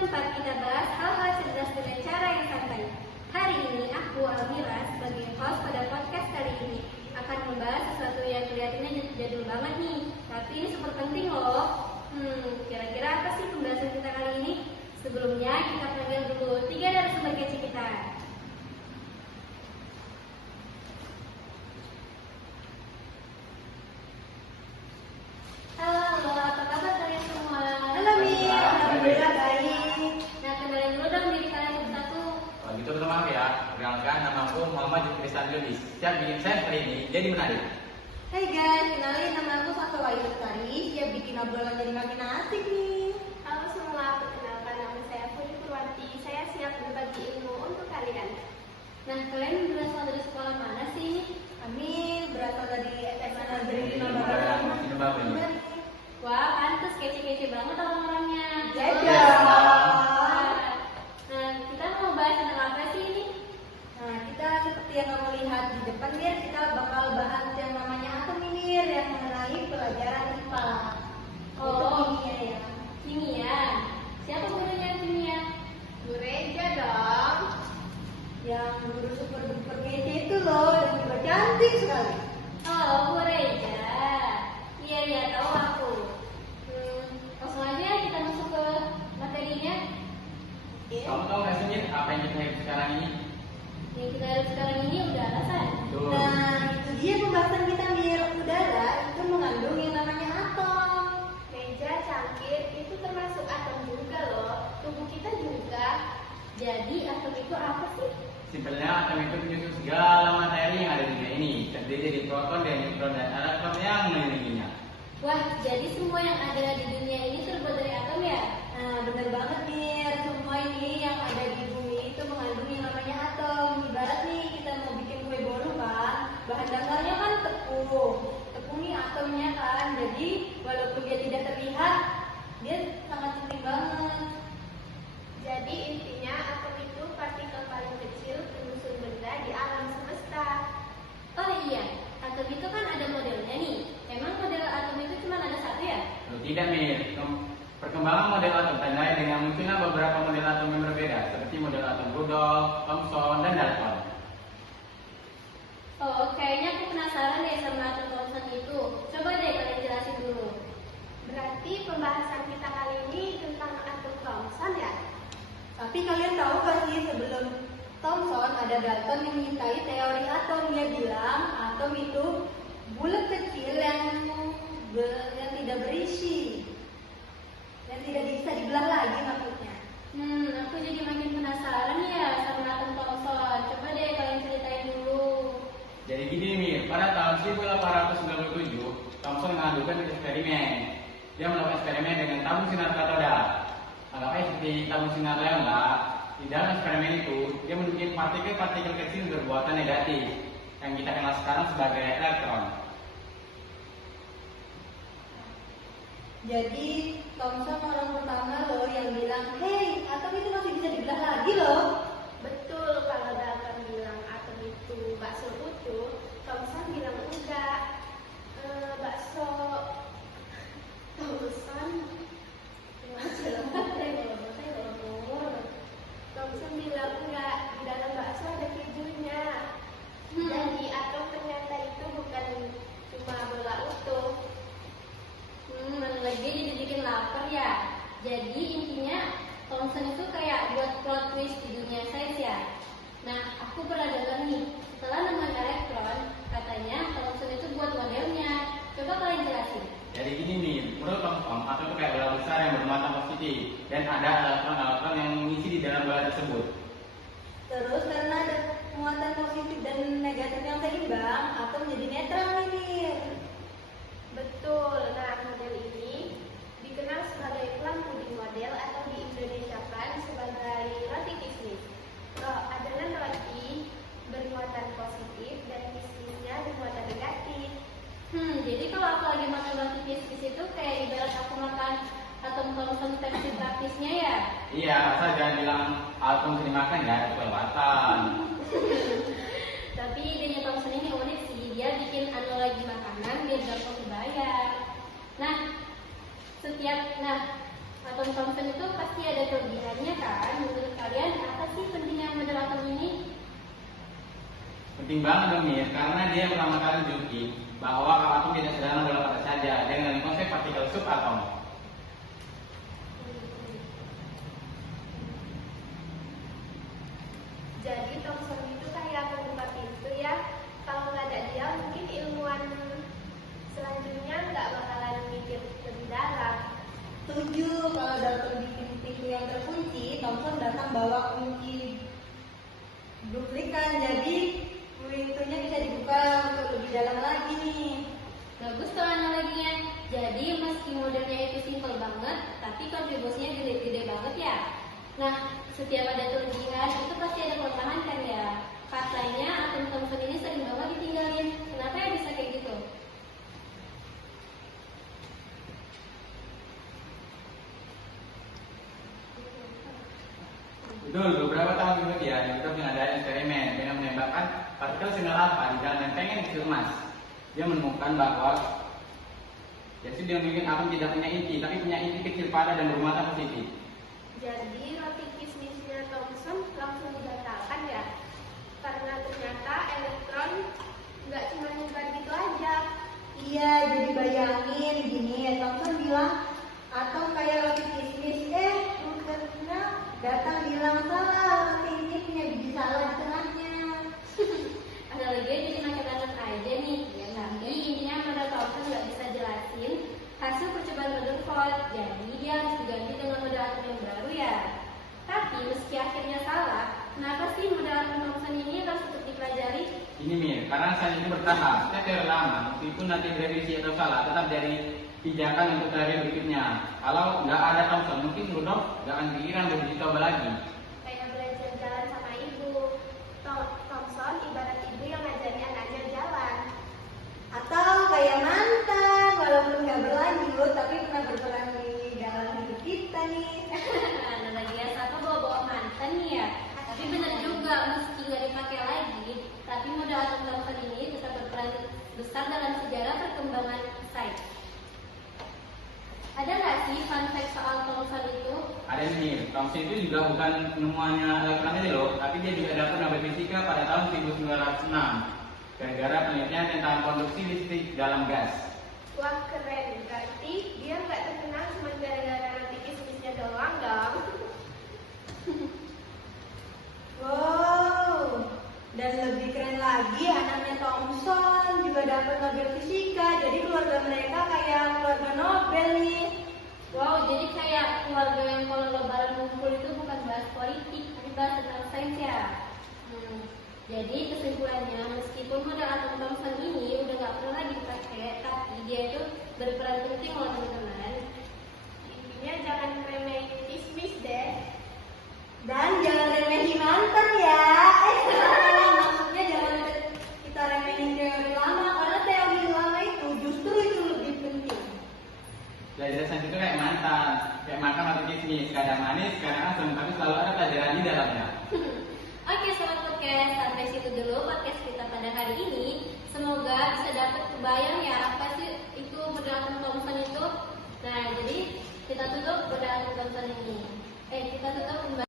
tempat kita bahas hal-hal cerdas dengan cara yang santai. Hari ini aku, Almira, sebagai host pada podcast kali ini akan membahas sesuatu yang kelihatannya jadul banget nih, tapi ini super penting loh. Kira-kira apa sih pembahasan kita kali ini? Sebelumnya kita panggil dulu 3 narasumber kece kita. Halo, apa kabar kalian semua? Halo Mir, alhamdulillah baik. Nah, kenalin dulu dong diri kalian satu-satu. Kalau gitu minta maaf ya, perkenalkan nama aku Muhammad Tristan Lubis. Siap bikin saya hari ini jadi menarik. Hai guys, kenalin nama aku Fatwa Ayu Lestari. Siap bikin obrolan jadi makin asik nih. Halo semua, perkenalkan nama saya Puri Purwanti. Saya siap berbagi ilmu untuk kalian. Nah, kalian berasal dari sekolah mana sih? Kami berasal dari SMA Negeri Ini bapak ini. Wah, pantes kece-kece banget orang-orangnya. Dadah. Nah, kita mau bahas tentang apa sih ini? Nah, kita seperti yang kamu lihat di depan Mir, kita bakal bahas yang namanya atom Mir, yang mengenai pelajaran IPA. Itu kimia ya. Kimia. Siapa gurunya kimia? Bu Reja dong. Yang guru super duper kece itu loh, dan juga cantik sekali. Oh, Bu Reja. Iya, tahu aku. Langsung aja kita masuk ke materinya. Kamu tahu nggak sih apa yang kita hidup sekarang ini? Yang kita hidup sekarang ini udara, San. Tuh. Nah, itu dia pembahasan kita Mir. Udara itu mengandung yang namanya atom. Reja, cangkir, itu termasuk atom juga loh. Tubuh kita juga. Jadi atom itu apa sih? Simpelnya atom itu menyusun segala materi yang ada di dunia ini, terdiri dari proton dan neutron dan elektron yang mengelilinginya. Wah, jadi semua yang ada di dunia ini terbuat dari atom ya? Nah, bener banget Mir. Semua ini yang ada di bumi itu mengandung yang namanya atom. Ibarat nih kita mau bikin kue bolu kan, bahan dasarnya kan tepung. Tepung nih atomnya kan. Jadi walaupun dia tidak terlihat, dia sangat penting banget. Jadi intinya atom itu partikel paling kecil penyusun benda di alam semesta. Oh iya, atom itu kan ada modelnya nih. Emang model atom itu cuma ada satu ya? Loh, tidak Mir. Perkembangan model atom tandai dengan munculnya beberapa model atom yang berbeda, seperti model atom Rudolf, Thomson, dan Dalton. Oh, kayaknya aku penasaran deh sama atom Thomson itu. Coba deh kalian jelasin dulu. Berarti pembahasan kita kali ini tentang atom Thomson ya? Tapi kalian tahu gak sih sebelum Thomson ada Dalton yang menyukai teori atom. Dia bilang atom itu bulat kecil yang tidak berisi, yang tidak bisa dibelah lagi maksudnya. Aku jadi makin penasaran ya sama atom Thomson. Coba deh kalian ceritain dulu. Jadi gini Mir, pada tahun 1897, Thomson mengajukan eksperimen. Dia melakukan eksperimen dengan tabung sinar katoda. Anggap aja seperti tabung sinar leon lah. Di dalam eksperimen itu, dia menemukan partikel-partikel kecil berbuatan negatif yang kita kenal sekarang sebagai elektron. Jadi Thomson orang pertama loh yang bilang, hey atom itu masih bisa dibelah lagi loh. Betul, kalau Dalton bilang atom itu bakso utuh, Thomson bilang enggak. Bakso Thomson Thomson bilang enggak, di dalam bakso ada kejunya. Jadi atom ternyata itu bukan cuma bola utuh. Lagi jadi bikin lapar ya. Jadi intinya Thomson itu kayak buat plot twist di dunia sains ya. Nah, aku pernah dengar nih, setelah nemuin elektron, katanya Thomson itu buat modelnya. Coba kalian jelasin. Jadi gini nih, menurut Thomson, atom itu kayak bola besar yang bermuatan positif dan ada elektron-elektron yang mengisi di dalam bola tersebut. Terus karena ada muatan positif dan negatif yang seimbang, atom jadi netral nih. Betul, nah model ini dikenal sebagai Plang puding model atau di Indonesia kan sebagai roti kismis. Adonan roti bermuatan positif dan kismisnya bermuatan negatif. Jadi kalau aku lagi makan roti kismis itu kayak ibarat aku makan atom Thomson versi praktisnya ya? Iya, asal jangan bilang atom bisa dimakan ya, itu kelewatan. Tapi idenya Thomson ini unik sih, dia bikin analogi makanan biar gampang dibayar. Nah, atom Thomson itu pasti ada kelebihan Penting banget dong Mir, karena dia pertama kali nunjukin bahwa atom tidak sederhana bola pada saja dengan konsep partikel subatom. Jadi Thomson itu kayak pembuka pintu ya. Kalau nggak ada dia, mungkin ilmuwan selanjutnya nggak bakalan mikir lebih dalam. Setuju, kalau Dalton bikin pintu yang terkunci, Thomson datang bawa kunci duplikan, jadi pintunya bisa dibuka untuk lebih dalam lagi nih. Bagus tuh analoginya. Jadi meski modelnya itu simpel banget, tapi kontribusinya gede-gede banget ya. Nah, setiap ada kelebihan itu pasti ada kelemahan kan ya. Katanya atom Thomson ini sering banget ditinggalin. Kenapa ya bisa kayak gitu? Betul, beberapa tahun kemudian Newton mengadakan eksperimen dengan menembakkan partikel sinar alfa di dalam lempengan kecil emas. Dia menemukan bahwa dia memiliki atom tidak punya inti, tapi punya inti kecil padat dan bermuatan positif. Jadi roti kismisnya Thomson langsung dibatalkan ya. Karena ternyata elektron nggak cuma nyebar gitu aja. Iya, jadi bayangin gini, Thomson bilang atom kayak roti kismis, Newtonnya datang bilang salah, roti ini punya biji salah di tengahnya. Analoginya jadi makin random aja nih. Tapi intinya model Thomson nggak bisa jelasin hasil percobaan Rutherford. Jadi dia harus diganti dengan model atom yang baru ya. Tapi meski akhirnya salah, kenapa sih model atom Thomson ini harus tetap dipelajari? Ini Mir, karena sains itu bertahap. Setiap teori lama, meskipun nanti direvisi atau salah, tetap dari pijakan untuk teori berikutnya. Kalau nggak ada Thomson, mungkin Rudolf nggak akan pikiran untuk dicoba lagi. Kayak belajar jalan sama ibu. Thomson ibarat ibu yang ngajari anaknya jalan. Atau kayak mantan, walaupun nggak berlanjut, tapi pernah berperan di dalam hidup kita nih. Analoginya sama bawa-bawa mantan nih ya. Tapi benar juga, meski nggak dipakai lagi, tapi model atom Thomson ini tetap berperan besar dalam sejarah perkembangan sains. Ada nggak sih fun fact soal Thomson itu? Ada Mir, Thomson itu juga bukan penemuannya elektron aja loh, tapi dia juga dapat Nobel Fisika pada tahun 1906 gara-gara penelitian tentang konduksi listrik dalam gas. Wah keren, berarti dia nggak terkenal cuma gara-gara roti kismisnya doang dong. Wow, dan lebih keren lagi anaknya Thomson juga dapat Nobel Fisika, jadi keluarga mereka kayak keluarga Nobel nih. Wow, jadi kayak keluarga yang kalau lebaran ngumpul itu bukan bahas politik, tapi bahas tentang sains ya. Jadi kesimpulannya, meskipun model atom Thomson ini udah nggak perlu lagi dipakai, tapi dia itu berperan penting loh teman-teman. Intinya jangan remehin kismis deh. Dan jangan remehin mantan ya. Maksudnya jangan kita remehin teori lama, karena teori lama itu justru itu lebih penting. Belajar sains itu kayak mantan, kayak makan atau kismis, kadang manis, kadang asam, tapi selalu ada pelajaran di dalamnya. Oke sobat podcast, sampai situ dulu podcast kita pada hari ini. Semoga bisa dapat kebayang